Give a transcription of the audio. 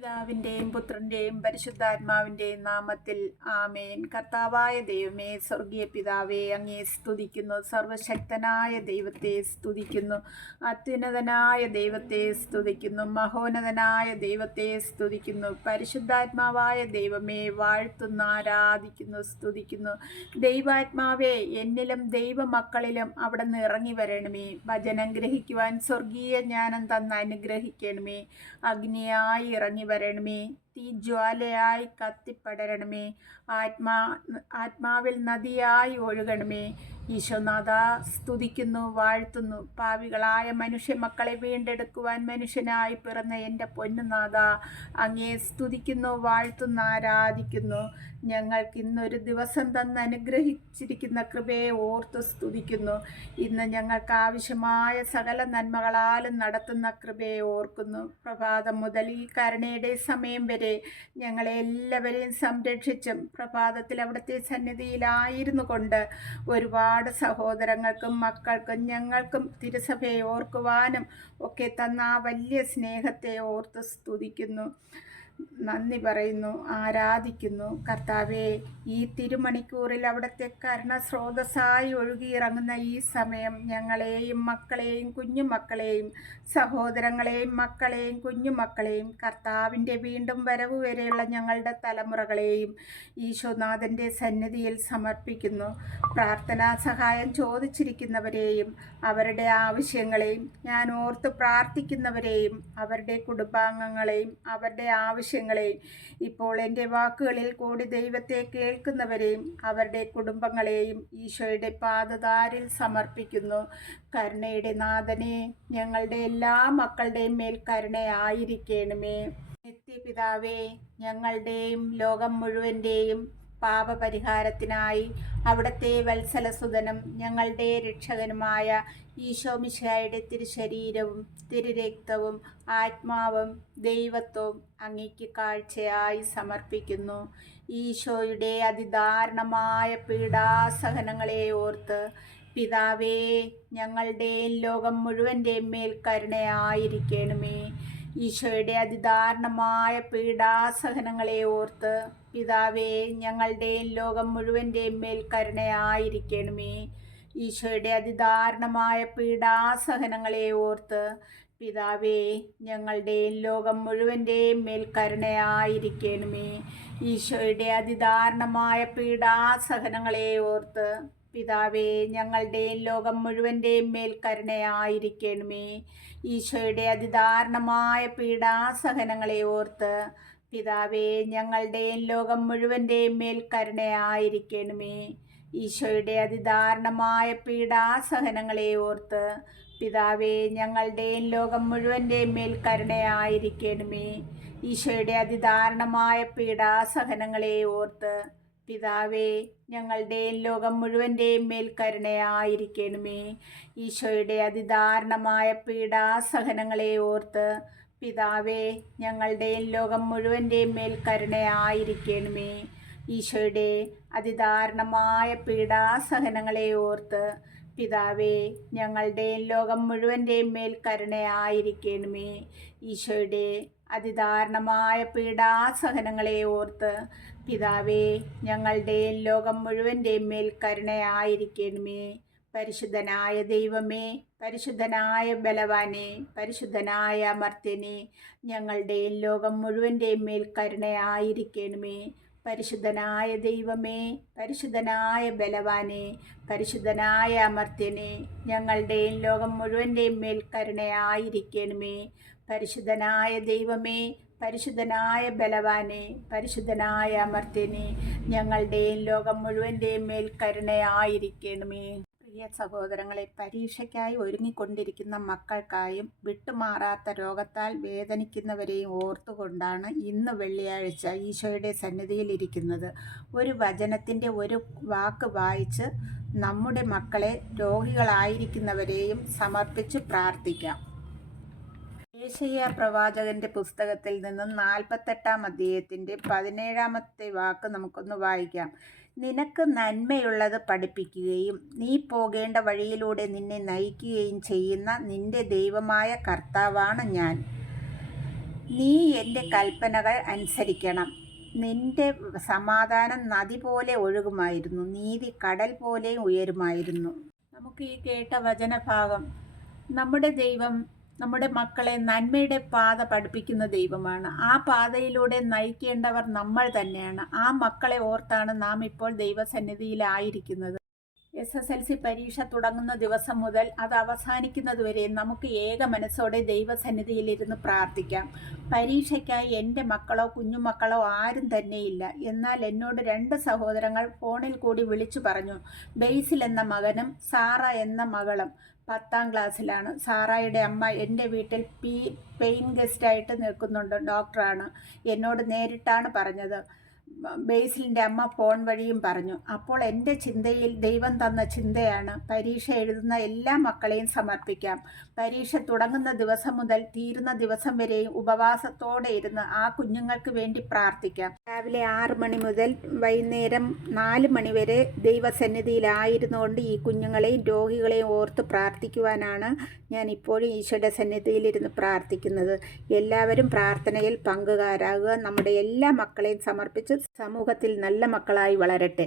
പിതാവിൻ്റെയും പുത്രൻ്റെയും പരിശുദ്ധാത്മാവിൻ്റെയും നാമത്തിൽ ആമേൻ. കർത്താവായ ദൈവമേ, സ്വർഗീയ പിതാവേ, അങ്ങേ സ്തുതിക്കുന്നു. സർവശക്തനായ ദൈവത്തെ സ്തുതിക്കുന്നു. അത്യുന്നതനായ ദൈവത്തെ സ്തുതിക്കുന്നു. മഹോന്നതനായ ദൈവത്തെ സ്തുതിക്കുന്നു. പരിശുദ്ധാത്മാവായ ദൈവമേ, വാഴ്ത്തുന്നു, ആരാധിക്കുന്നു, സ്തുതിക്കുന്നു. ദൈവാത്മാവേ, എന്നിലും ദൈവമക്കളിലും അവിടെ നിന്ന് ഇറങ്ങി വരണമേ. വചനം ഗ്രഹിക്കുവാൻ സ്വർഗീയ ജ്ഞാനം തന്ന് അനുഗ്രഹിക്കണമേ. അഗ്നിയായി ഇറങ്ങി വരണമേ. തീജ്വാലയായി കത്തിപ്പടരണമേ. ആത്മാവിൽ നദിയായി ഒഴുകണമേ. ഈശോനാഥ, സ്തുതിക്കുന്നു, വാഴ്ത്തുന്നു. പാവികളായ മനുഷ്യ മക്കളെ വീണ്ടെടുക്കുവാൻ മനുഷ്യനായി പിറന്ന എൻ്റെ പൊന്നുനാഥ, അങ്ങേ സ്തുതിക്കുന്നു, വാഴ്ത്തുന്നു, ആരാധിക്കുന്നു. ഞങ്ങൾക്ക് ഇന്നൊരു ദിവസം തന്ന് അനുഗ്രഹിച്ചിരിക്കുന്ന കൃപയെ ഓർത്ത് സ്തുതിക്കുന്നു. ഇന്ന് ഞങ്ങൾക്ക് ആവശ്യമായ സകല നന്മകളാലും നടത്തുന്ന കൃപയെ ഓർക്കുന്നു. പ്രഭാതം മുതൽ ഈ കരുണയുടെ സമയം വരെ ഞങ്ങളെ എല്ലാവരെയും സംരക്ഷിച്ചും പ്രഭാതത്തിൽ അവിടുത്തെ സന്നിധിയിലായിരുന്നു കൊണ്ട് ഒരുപാട് സഹോദരങ്ങൾക്കും മക്കൾക്കും ഞങ്ങൾക്കും തിരുസഭയെ ഓർക്കുവാനും ഒക്കെ തന്ന ആ വലിയ സ്നേഹത്തെ ഓർത്ത് സ്തുതിക്കുന്നു, നന്ദി പറയുന്നു, ആരാധിക്കുന്നു. കർത്താവേ, ഈ തിരുമണിക്കൂറിൽ അവിടുത്തെ കരുണ സ്രോതസ്സായി ഒഴുകിയിറങ്ങുന്ന ഈ സമയം ഞങ്ങളെയും മക്കളെയും കുഞ്ഞുമക്കളെയും സഹോദരങ്ങളെയും മക്കളെയും കുഞ്ഞുമക്കളെയും കർത്താവിൻ്റെ വീണ്ടും വരവ് വരെയുള്ള ഞങ്ങളുടെ തലമുറകളെയും ഈശോനാഥൻ്റെ സന്നിധിയിൽ സമർപ്പിക്കുന്നു. പ്രാർത്ഥനാ സഹായം ചോദിച്ചിരിക്കുന്നവരെയും അവരുടെ ആവശ്യങ്ങളെയും ഞാൻ ഓർത്ത് പ്രാർത്ഥിക്കുന്നവരെയും അവരുടെ കുടുംബാംഗങ്ങളെയും അവരുടെ ആവശ്യങ്ങളെയും ഇപ്പോൾ എൻ്റെ വാക്കുകളിൽ കൂടി ദൈവത്തെ കേൾക്കുന്നവരെയും അവരുടെ കുടുംബങ്ങളെയും ഈശോയുടെ പാദധാരിൽ സമർപ്പിക്കുന്നു. കരുണയുടെ നാഥനെ, ഞങ്ങളുടെ എല്ലാ മക്കളുടെയും മേൽ കരുണയായിരിക്കണമേ. നിത്യപിതാവേ, ഞങ്ങളുടെയും ലോകം മുഴുവൻ്റെയും പാപപരിഹാരത്തിനായി അവിടുത്തെ വത്സലസുതനും ഞങ്ങളുടെ രക്ഷകനുമായ ഈശോ മിശിഹായുടെ തിരുശരീരവും തിരുരക്തവും ആത്മാവും ദൈവത്വവും അങ്ങേക്ക് കാഴ്ചയായി സമർപ്പിക്കുന്നു. ഈശോയുടെ അതിദാരുണമായ പീഡാസഹനങ്ങളെ ഓർത്ത് പിതാവേ, ഞങ്ങളുടെയും ലോകം മുഴുവൻ്റെയും മേൽ കരുണയായിരിക്കണമേ. ഈശോയുടെ അതിദാരുണമായ പീഡാസഹനങ്ങളെ ഓർത്ത് പിതാവേ, ഞങ്ങളുടെയും ലോകം മുഴുവൻ്റെയും മേൽ കരുണയായിരിക്കണമേ. ഈശോയുടെ അതിദാരുണമായ പീഡാസഹനങ്ങളെ ഓർത്ത് പിതാവേ, ഞങ്ങളുടെയും ലോകം മുഴുവൻ്റെയും മേൽ കരുണയായിരിക്കണമേ. ഈശോയുടെ അതിദാരുണമായ പീഡാസഹനങ്ങളെ ഓർത്ത് പിതാവേ, ഞങ്ങളുടെയും ലോകം മുഴുവൻ്റെയും മേൽ കരുണയായിരിക്കണമേ. ഈശോയുടെ അതിദാരുണമായ പീഡാസഹനങ്ങളെ ഓർത്ത് പിതാവേ, ഞങ്ങളുടെയും ലോകം മുഴുവൻ്റെയും മേൽ കരുണയായിരിക്കണമേ. ഈശോയുടെ അതിദാരുണമായ പീഡാസഹനങ്ങളെ ഓർത്ത് പിതാവേ, ഞങ്ങളുടെയും ലോകം മുഴുവൻ്റെയും മേൽ കരുണയായിരിക്കണമേ. ഈശോയുടെ അതിദാരുണമായ പീഡാസഹനങ്ങളെ ഓർത്ത് പിതാവേ, ഞങ്ങളുടെയും ലോകം മുഴുവൻ്റെയും മേൽ കരുണയായിരിക്കണമേ. ഈശോയുടെ അതിദാരുണമായ പീഡാസഹനങ്ങളെ ഓർത്ത് പിതാവേ, ഞങ്ങളുടെയും ലോകം മുഴുവൻ്റെയും മേൽ കരുണയായിരിക്കണമേ. ഈശോയുടെ അതിദാരുണമായ പീഡാസഹനങ്ങളെ ഓർത്ത് പിതാവേ, ഞങ്ങളുടെയും ലോകം മുഴുവൻ്റെയും മേൽ കരുണയായിരിക്കണമേ. ഈശോയുടെ അതിദാരുണമായ പീഡാസഹനങ്ങളെ ഓർത്ത് പിതാവേ, ഞങ്ങളുടെയും ലോകം മുഴുവൻ്റെയും മേൽ കരുണയായിരിക്കണമേ. പരിശുദ്ധനായ ദൈവമേ, പരിശുദ്ധനായ ബലവാനെ, പരിശുദ്ധനായ അമർത്യനെ, ഞങ്ങളുടെയും ലോകം മുഴുവൻ്റെയും മേൽ കരുണയായിരിക്കണമേ. പരിശുദ്ധനായ ദൈവമേ, പരിശുദ്ധനായ ബലവാനെ, പരിശുദ്ധനായ അമർത്യനെ, ഞങ്ങളുടെയും ലോകം മുഴുവൻ്റെയും മേൽ കരുണയായിരിക്കണമേ. പരിശുദ്ധനായ ദൈവമേ, പരിശുദ്ധനായ ബലവാനെ, പരിശുദ്ധനായ അമർത്യനെ, ഞങ്ങളുടെയും ലോകം മുഴുവൻ്റെയും മേൽ കരുണയായിരിക്കണമേ. പ്രിയ സഹോദരങ്ങളെ, പരീക്ഷയ്ക്കായി ഒരുങ്ങിക്കൊണ്ടിരിക്കുന്ന മക്കൾക്കായും വിട്ടുമാറാത്ത രോഗത്താൽ വേദനിക്കുന്നവരെയും ഓർത്തുകൊണ്ടാണ് ഇന്ന് വെള്ളിയാഴ്ച ഈശോയുടെ സന്നിധിയിലിരിക്കുന്നത്. ഒരു വചനത്തിൻ്റെ ഒരു വാക്ക് വായിച്ച് നമ്മുടെ മക്കളെ രോഗികളായിരിക്കുന്നവരെയും സമർപ്പിച്ച് പ്രാർത്ഥിക്കാം. യെശയ്യാ പ്രവാചകന്റെ പുസ്തകത്തിൽ നിന്നും 48-ാം അധ്യായത്തിൻ്റെ 17-ാമത്തെ വാക്ക് നമുക്കൊന്ന് വായിക്കാം. നിനക്ക് നന്മയുള്ളത് പഠിപ്പിക്കുകയും നീ പോകേണ്ട വഴിയിലൂടെ നിന്നെ നയിക്കുകയും ചെയ്യുന്ന നിന്റെ ദൈവമായ കർത്താവാണ് ഞാൻ. നീ എൻ്റെ കൽപ്പനകൾ അനുസരിക്കണം. നിന്റെ സമാധാനം നദി പോലെ ഒഴുകുമായിരുന്നു, നീതി കടൽ പോലെ ഉയരുമായിരുന്നു. നമുക്ക് ഈ കേട്ട വചനഭാഗം, നമ്മുടെ ദൈവം നമ്മുടെ മക്കളെ നന്മയുടെ പാത പഠിപ്പിക്കുന്ന ദൈവമാണ്. ആ പാതയിലൂടെ നയിക്കേണ്ടവർ നമ്മൾ തന്നെയാണ്. ആ മക്കളെ ഓർത്താണ് നാം ഇപ്പോൾ ദൈവസന്നിധിയിലായിരിക്കുന്നത്. SSLC പരീക്ഷ തുടങ്ങുന്ന ദിവസം മുതൽ അത് അവസാനിക്കുന്നതുവരെ നമുക്ക് ഏക മനസ്സോടെ ദൈവസന്നിധിയിലിരുന്ന് പ്രാർത്ഥിക്കാം. പരീക്ഷയ്ക്കായി എൻ്റെ മക്കളോ കുഞ്ഞുമക്കളോ ആരും തന്നെയില്ല. എന്നാൽ എന്നോട് 2 സഹോദരങ്ങൾ ഫോണിൽ കൂടി വിളിച്ചു പറഞ്ഞു. ബെയ്സിൽ എന്ന മകനും സാറ എന്ന മകളും 10ാം ക്ലാസ്സിലാണ്. സാറായുടെ അമ്മ എൻ്റെ വീട്ടിൽ പെയിൻ ഗസ്റ്റായിട്ട് നിൽക്കുന്നുണ്ട്, ഡോക്ടറാണ്. എന്നോട് നേരിട്ടാണ് പറഞ്ഞത്. ബേസിലിൻ്റെ അമ്മ ഫോൺ വഴിയും പറഞ്ഞു. അപ്പോൾ എൻ്റെ ചിന്തയിൽ ദൈവം തന്ന ചിന്തയാണ്, പരീക്ഷ എഴുതുന്ന എല്ലാ മക്കളെയും സമർപ്പിക്കാം. പരീക്ഷ തുടങ്ങുന്ന ദിവസം മുതൽ തീരുന്ന ദിവസം വരെയും ഉപവാസത്തോടെ ഇരുന്ന് ആ കുഞ്ഞുങ്ങൾക്ക് വേണ്ടി പ്രാർത്ഥിക്കാം. രാവിലെ 6 മണി മുതൽ വൈകുന്നേരം 4 മണി വരെ ദൈവസന്നിധിയിലായിരുന്നുകൊണ്ട് ഈ കുഞ്ഞുങ്ങളെയും രോഗികളെയും ഓർത്ത് പ്രാർത്ഥിക്കുവാനാണ് ഞാൻ ഇപ്പോഴും ഈശോയുടെ സന്നിധിയിലിരുന്ന് പ്രാർത്ഥിക്കുന്നത്. എല്ലാവരും പ്രാർത്ഥനയിൽ പങ്കുകാരാകുക. നമ്മുടെ എല്ലാ മക്കളെയും സമർപ്പിച്ച് സമൂഹത്തിൽ നല്ല മക്കളായി വളരട്ടെ.